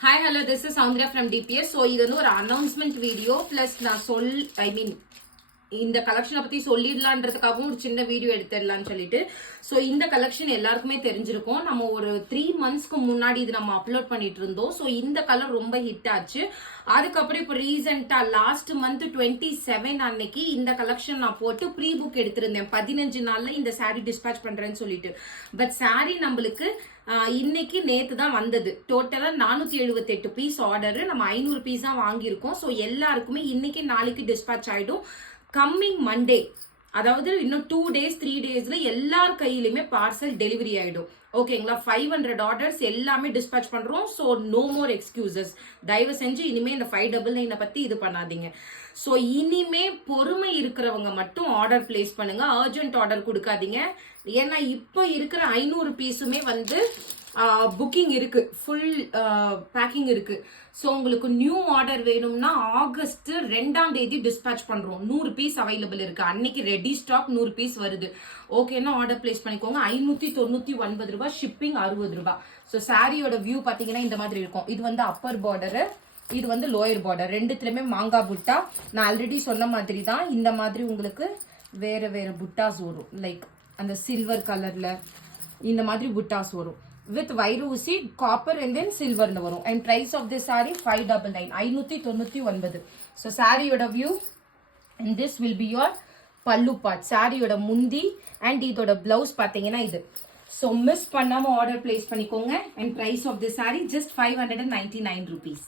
Hi, hello, this is Soundria from DPS. So, இது வந்து ஒரு announcement video plus நான் இந்த கலெக்ஷனை பத்தி சொல்லிடலான்றதுக்காகவும் ஒரு சின்ன வீடியோ எடுத்துடலாம்னு சொல்லிட்டு ஸோ இந்த கலெக்ஷன் எல்லாருக்குமே தெரிஞ்சிருக்கும். நம்ம ஒரு 3 monthsக்கு முன்னாடி இது நம்ம அப்லோட் பண்ணிட்டு இருந்தோம். ஸோ இந்த கலர் ரொம்ப ஹிட் ஆச்சு. அதுக்கப்புறம் இப்போ ரீசெண்டா லாஸ்ட் மந்த் 27 அன்னைக்கு இந்த கலெக்ஷன் நான் போட்டு ப்ரீ புக் எடுத்திருந்தேன். 15 நாள்ல இந்த சாரீ டிஸ்பேச் பண்றேன்னு சொல்லிட்டு. பட் சாரீ நம்மளுக்கு இன்னைக்கு நேத்து தான் வந்தது. டோட்டலா 478 பீஸ் ஆர்டர், நம்ம 500 பீஸ் தான் வாங்கியிருக்கோம். ஸோ எல்லாருக்குமே இன்னைக்கு நாளைக்கு டிஸ்பேச் ஆயிடும். கம்மிங் மண்டே, அதாவது இன்னும் 2 days 3 daysல எல்லார் கையிலுமே பார்சல் டெலிவரி ஆயிடும். ஓகேங்களா? 500 ஆர்டர்ஸ் எல்லாமே டிஸ்பேச் பண்றோம். So no more excuses. தயவு செஞ்சு இனிமே இந்த 599 பத்தி இது பண்ணாதீங்க. ஸோ இனிமே பொறுமை இருக்கிறவங்க மட்டும் ஆர்டர் பிளேஸ் பண்ணுங்க. அர்ஜென்ட் ஆர்டர் கொடுக்காதீங்க. ஏன்னா இப்போ இருக்கிற 500 பீஸுமே வந்து புக்கிங் இருக்கு, ஃபுல் பேக்கிங் இருக்கு. ஸோ உங்களுக்கு நியூ ஆர்டர் வேணும்னா ஆகஸ்ட் 2ஆம் தேதி டிஸ்பேச் பண்றோம். 100 பீஸ் அவைலபிள் இருக்கு. அன்னைக்கு ரெடி ஸ்டாக் 100 பீஸ் வருது. ஓகேன்னா ஆர்டர் பிளேஸ் பண்ணிக்கோங்க. 599 ரூபாய், ஷிப்பிங் 60 ரூபாய். ஸோ சாரியோட வியூ பாத்தீங்கன்னா இந்த மாதிரி இருக்கும். இது வந்து அப்பர் பார்டரு, இது வந்து லோயர் பார்டர். ரெண்டுத்துலயுமே மாங்கா புட்டா. நான் ஆல்ரெடி சொன்ன மாதிரி தான் இந்த மாதிரி உங்களுக்கு வேற வேற புட்டாஸ் வரும். லைக் அந்த சில்வர் கலர்ல இந்த மாதிரி புட்டாஸ் வரும். with வைரூசி காப்பர் and then சில்வர்னு வரும். and price of this saree 599, 599. so சாரியோட view and this will be your பல்லு part. சாரியோட முந்தி and இதோட பிளவுஸ் பாத்தீங்கன்னா இது. so மிஸ் பண்ணாம ஆர்டர் பிளேஸ் பண்ணிக்கோங்க. and price of this saree just 599 rupees.